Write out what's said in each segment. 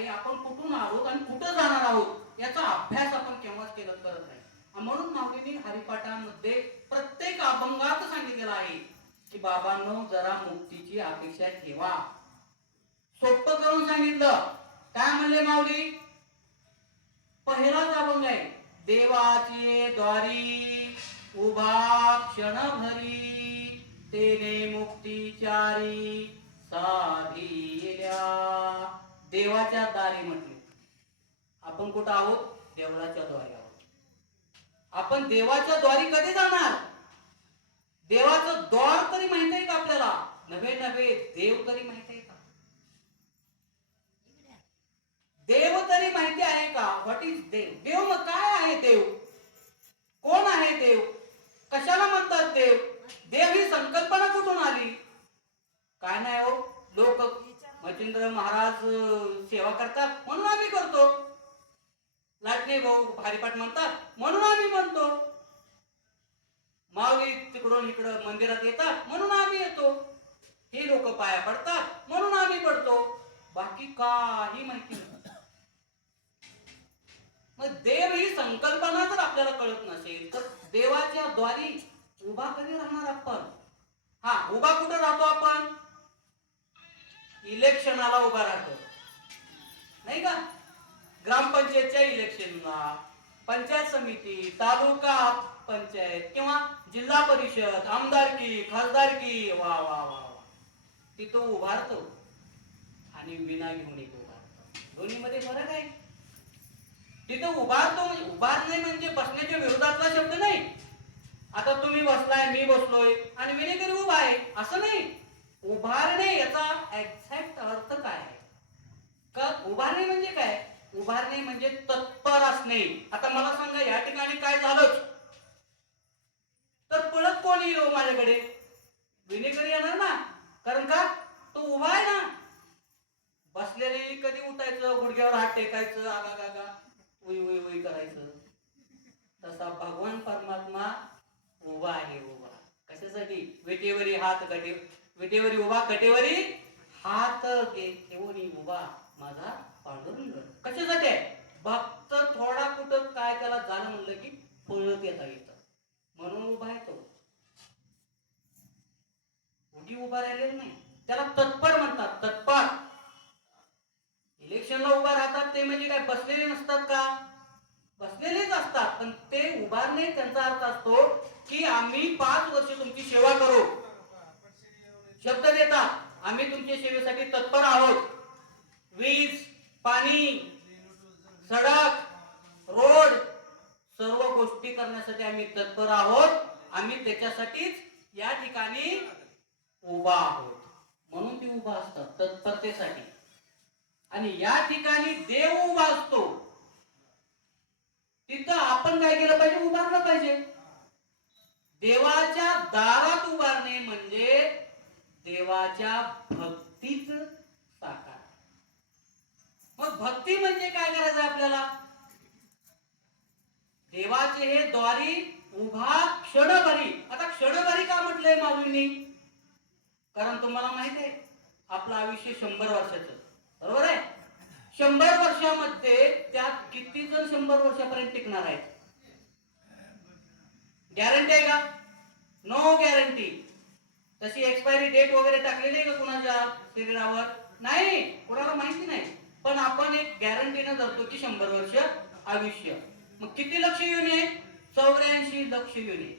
आहे आपण कुठून आहोत आणि कुठं जाणार आहोत याचा अभ्यास आपण केव्हाच केला करत नाही. म्हणून माऊलींनी हरिपाठांमध्ये प्रत्येक अभंगात सांगितलेलं आहे की बाबांनो जरा मुक्तीची अपेक्षा ठेवा. सोप्प करून सांगितलं. काय म्हणले माऊली? पहिलाच अभंग आहे देवाचे द्वारी उभा क्षणभरी तेने मुक्तीचारी साधिल्या. देवाच्या दारी म्हटले. आपण कुठं आहोत? देवळाच्या द्वारी आहोत. आपण देवाच्या द्वारी कधी जाणार? देवाचं द्वार तरी माहीत आहे का आपल्याला? नवे नवे देव तरी माहीत आहे का? देव तरी माहिती आहे का? व्हॉट इज देव? देव मग काय आहे देव? कोण आहे देव? कशाला म्हणतात देव? देव ही संकल्पना कुठून आली? काय नाही हो लोक मच्छिंद्र महाराज सेवा करतात म्हणून आम्ही करतो. लाटणे भाऊ हरिपाठ म्हणतात म्हणून आम्ही म्हणतो. माऊली तिकडून इकडं मंदिरात येतात म्हणून आम्ही येतो. हे लोक पाया पडतात म्हणून आम्ही पडतो. बाकी काही माहिती मग देव ही संकल्पना जर आपल्याला कळत नसेल तर देवाच्या द्वारी उभा कधी राहणार आपण? हा उभा कुठं राहतो आपण? इलेक्शनाला उभा राहतो. नाही का? ग्रामपंचायतच्या इलेक्शनला पंचायत समिती तालुका पंचायत किंवा जिल्हा परिषद आमदारकी खासदारकी वा वा वा वा. तिथं उभारतो आणि विना घेऊन एक उभारतो दोन्हीमध्ये फरक आहे. तिथं उभारतो म्हणजे उभारणे म्हणजे बसण्याच्या विरोधातला शब्द नाही. आता तुम्ही बसलाय मी बसलोय आणि विनेकरी उभा आहे. असं नाही उभारणे याचा एक्झॅक्ट अर्थ काय आहे का उभारणे म्हणजे काय उभारणे म्हणजे तत्पर असणे. आता मला सांगा या ठिकाणी काय झालंच? तर पळत कोण येईल हो माझ्याकडे? विनेगर येणार ना. कारण का? तो उभा आहे ना. बसलेले कधी उठायचं? गुडघ्यावर हात टेकायचं? आगा गागा उई उई उई करायचं. तसा भगवान परमात्मा उभा आहे उभा. कशासाठी? विटेवरी हात कटे विटेवरी उभा कटेवरी हात घेऊन उभा माझा पांडुरंग. कशासाठी? आहे भक्त थोडा कुठं काय त्याला झालं म्हणलं की पळत येता येतं. म्हणून उभा आहे तो. उगी उभा राहिलेला नाही. त्याला तत्पर म्हणतात तत्पर. इलेक्शनला उभा राहतात ते म्हणजे काय बसलेले नसतात का? बसलेलेच असतात पण ते उभारणे त्यांचा अर्थ असतो की आम्ही पाच वर्ष तुमची सेवा करू. शब्द देतात आम्ही तुमच्या सेवेसाठी तत्पर आहोत. वीज पाणी सडक रोड सर्व गोष्टी करण्यासाठी आम्ही तत्पर आहोत. आम्ही त्याच्यासाठीच या ठिकाणी उभा आहोत. म्हणून ती उभा असतात तत्परतेसाठी. आणि या ठिकाणी देव उभा असतो. तिथं आपण काय केलं पाहिजे? उभारलं पाहिजे. देवाच्या दारात उभारणे म्हणजे देवाच्या भक्तीच मग भक्ती म्हणजे काय करायचं आपल्याला? देवाचे हे द्वारी उभा क्षणभरी आता क्षणभरी का म्हटलंय माऊलींनी? कारण तुम्हाला माहीत आहे आपलं आयुष्य शंभर वर्षाचं. बरोबर आहे? शंभर वर्षामध्ये त्यात किती जण शंभर वर्षापर्यंत टिकणार आहेत? गॅरंटी आहे का? नो गॅरंटी तशी एक्सपायरी डेट वगैरे टाकलेली आहे का कुणाच्या शरीरावर? नाही कुणाला माहिती नाही. पण आपण एक गॅरंटीनं धरतो की शंभर वर्ष आयुष्य. मग किती लक्ष युनी आहे चौऱ्याऐंशी लक्ष युनी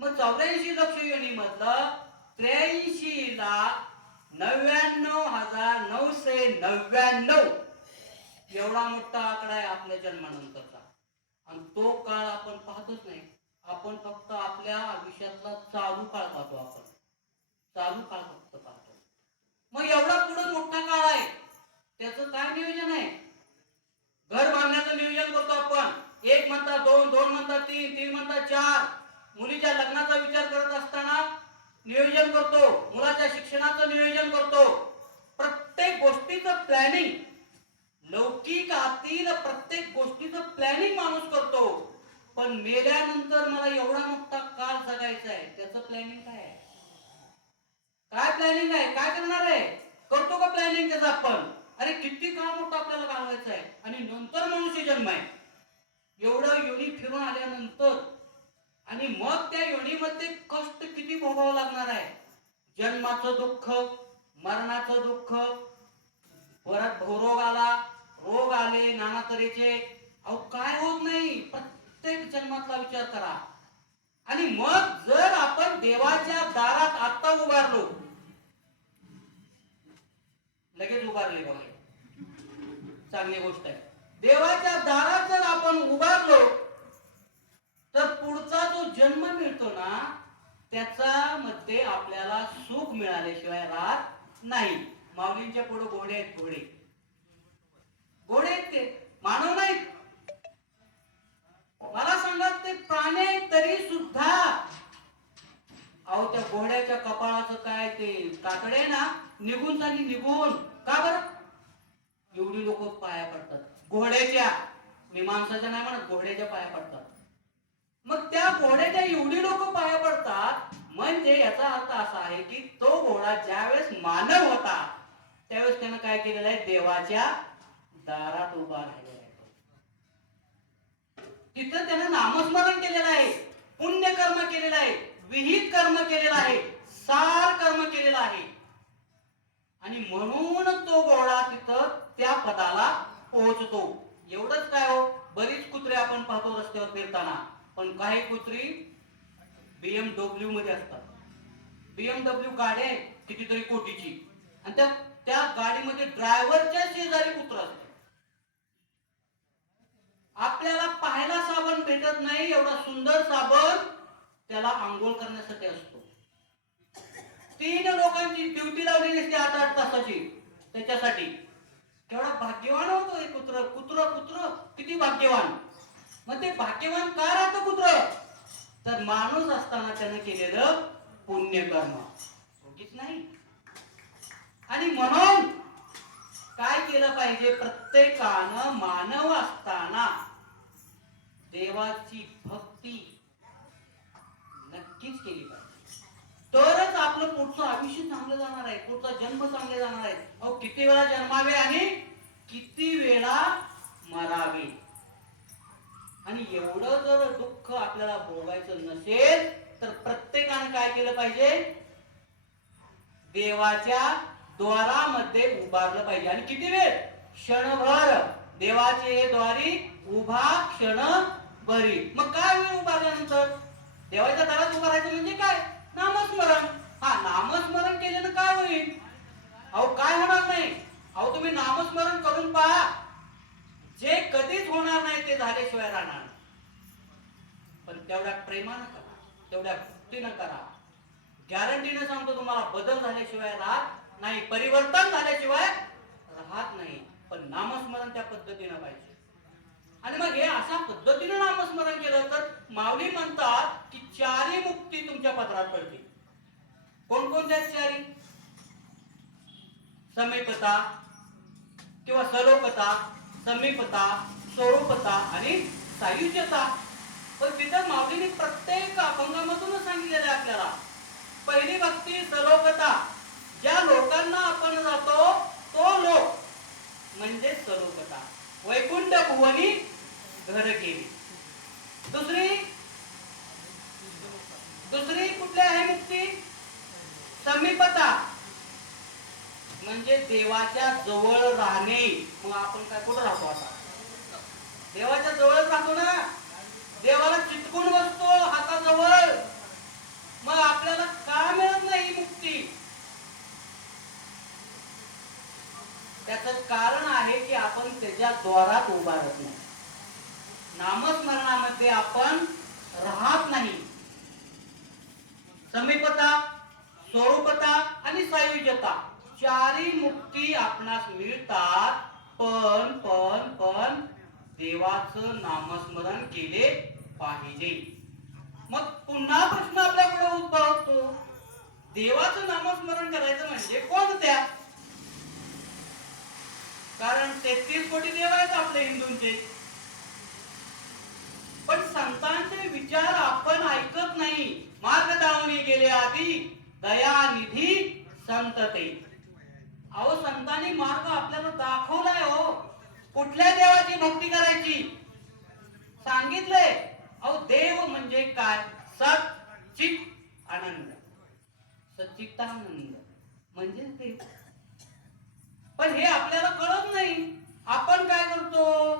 मग चौऱ्याऐंशी लक्ष युनी मधलं त्र्याऐंशी ला नव्याण्णव हजार नऊशे नव्याण्णव. एवढा मोठा आकडा आहे आपल्या जन्मानंतरचा. आणि तो काळ आपण पाहतच नाही. आपण फक्त आपल्या आयुष्यातला चालू काळ पाहतो आपण. चालू काळ फक्त पाहतो. मग एवढा पुढे मोठा काळ आहे त्याचं काय नियोजन आहे घर बांधण्याचं नियोजन करतो आपण एक म्हणता दोन दोन म्हणता तीन तीन म्हणता चार मुलीच्या लग्नाचा विचार करत असताना नियोजन करतो मुलाच्या शिक्षणाचं नियोजन करतो. प्रत्येक गोष्टीचं प्लॅनिंग लौकिक आतील प्रत्येक गोष्टीचं प्लॅनिंग माणूस करतो. पण मेल्यानंतर मला एवढा मोठा काळ जगायचा आहे. त्याचं प्लॅनिंग काय आहे? काय प्लॅनिंग आहे? काय करणार आहे? करतो का प्लॅनिंग त्याचा आपण? अरे किती काळ मोठं आपल्याला घालवायचं आहे? आणि नंतर मनुष्य जन्म आहे. एवढं योनी फिरून आल्यानंतर आणि मग त्या योनीमध्ये कष्ट किती भोगावं लागणार आहे? जन्माचं दुःख मरणाचं दुःख परत रोग आला रोग आले नाना तऱ्हेचे. अहो काय होत नाही? प्रत्येक जन्मातला विचार करा. आणि मग जर आपण देवाच्या दारात आत्ता उभारलो लगेच उभारले बघा. चांगली गोष्ट आहे. देवाच्या दारात जर आपण उभारलो पुढचा जो जन्म मिळतो ना त्याचा मध्ये आपल्याला सुख मिळाल्याशिवाय राहत नाही. माऊलींच्या पुढे घोडे आहेत घोडे. घोडे आहेत ते. मानव नाहीत. मला सांगा ते प्राणी आहेत तरी सुद्धा. अहो त्या घोड्याच्या कपाळाचं काय ते काकडे ना निघून झाली निघून. का बरं? एवढी लोक पाया पडतात. घोड्याच्या. मी माणसाच्या नाही म्हणत घोड्याच्या पाया पडतात. मग त्या घोड्याच्या एवढी लोक पाया पडतात म्हणजे याचा अर्थ असा आहे की तो घोडा ज्यावेळेस मानव होता त्यावेळेस त्यानं काय केलेलं आहे? देवाच्या दारात उभा राहिलेला आहे तिथं त्यानं नामस्मरण केलेलं आहे पुण्य कर्म केलेलं आहे विहित कर्म केलेलं आहे सार कर्म केलेलं आहे. आणि म्हणून तो घोडा तिथं त्या पदाला पोहोचतो. एवढंच काय हो? बरीच कुत्रे आपण पाहतो रस्त्यावर फिरताना. पण काही कुत्री बीएमडब्ल्यू मध्ये असतात. बीएमडब्ल्यू गाडी आहे कितीतरी कोटीची. आणि त्या त्या गाडीमध्ये ड्रायव्हरच्या शेजारी कुत्र असते आपल्याला पाहायला साबण भेटत नाही एवढा सुंदर साबण त्याला आंघोळ करण्यासाठी असतो. तीन लोकांची ड्युटी लावलेली असते आठ आठ तासाची. त्याच्यासाठी. केवढा भाग्यवान होतो हे कुत्र. कुत्र कुत्र किती भाग्यवान. मग ते भाग्यवान का राहतं कुत्र? तर माणूस असताना त्यानं केलेलं पुण्यकर्म. उगीच नाही. आणि म्हणून काय केलं पाहिजे? प्रत्येकानं मानव असताना देवाची भक्ती नक्कीच केली पाहिजे. तरच आपलं पुढचं आयुष्य चांगलं जाणार आहे. पुढचा जन्म चांगले जाणार आहे. अहो किती वेळा जन्मावे आणि किती वेळा मरावे? आणि एवढं जर दुःख आपल्याला भोगायचं नसेल तर प्रत्येकानं काय केलं पाहिजे? देवाच्या द्वारामध्ये उभारलं पाहिजे. आणि किती वेळ? क्षणभर. देवाचे द्वारी उभा क्षण बरी मग काय वेळ उभारल्यानंतर? देवाच्या दारात उभारायचं म्हणजे काय? नामस्मरण. हा नामस्मरण केल्यानं काय होईल? अहो काय होणार नाही? अहो तुम्ही नामस्मरण करून पहा. जे कधीच झाल्याशिवाय राहणार पण तेवढ्या प्रेमानं करा तेवढ्या भक्तीनं करा. गॅरंटीनं सांगतो तुम्हाला बदल झाल्याशिवाय राहत नाही परिवर्तन झाल्याशिवाय राहत नाही. पण नामस्मरण त्या पद्धतीनं पाहिजे. आणि मग हे अशा पद्धतीनं नामस्मरण केलं तर माऊली म्हणतात की चारी मुक्ती तुमच्या पत्रात पडते कोणकोणत्या चारी? समीपता किंवा सलोकता समीपता स्वरूपता आणि सायुज्यता. पण तिथं माऊलीने प्रत्येक अभंगामधूनच सांगितलेलं आहे आपल्याला. पहिली भक्ती सलोकता. ज्या लोकांना आपण जातो तो लोक म्हणजे सलोकता. वैकुंठ भुवनी घर केली. दुसरी दुसरी कुठली आहे मुक्ती? समीपता. म्हणजे देवाच्या जवळ राहणे. मग आपण काय कुठं राहतो आता? देवाच्या जवळच राहतो ना. देवाला चिटकून बसतो हाताजवळ. मग आपल्याला का मिळत नाही मुक्ती? त्याच कारण आहे की आपण त्याच्या द्वारात उभारत नाही. नामस्मरणामध्ये आपण राहत नाही. समीपता स्वरूपता आणि सायुज्यता चारी मुक्ती आपणास मिळतात. पण पण पण देवाचं नामस्मरण केले पाहिजे. मग पुन्हा प्रश्न आपल्याकडे उद्भवतो. देवाचं नामस्मरण करायचं म्हणजे कोणत्या कारण तेहतीस कोटी देव आहेत आपले हिंदूंचे. पण संतांचे विचार आपण ऐकत नाही. मार्ग दावणी गेले आधी दया निधी संतते. अहो संतांनी मार्ग आपल्याला दाखवलाय हो. कुठल्या देवाची भक्ती करायची? सांगितलंय. अहो देव म्हणजे काय? सत चित आनंद. सचितानंद म्हणजे देव पण हे आपल्याला कळत नाही. आपण काय करतो?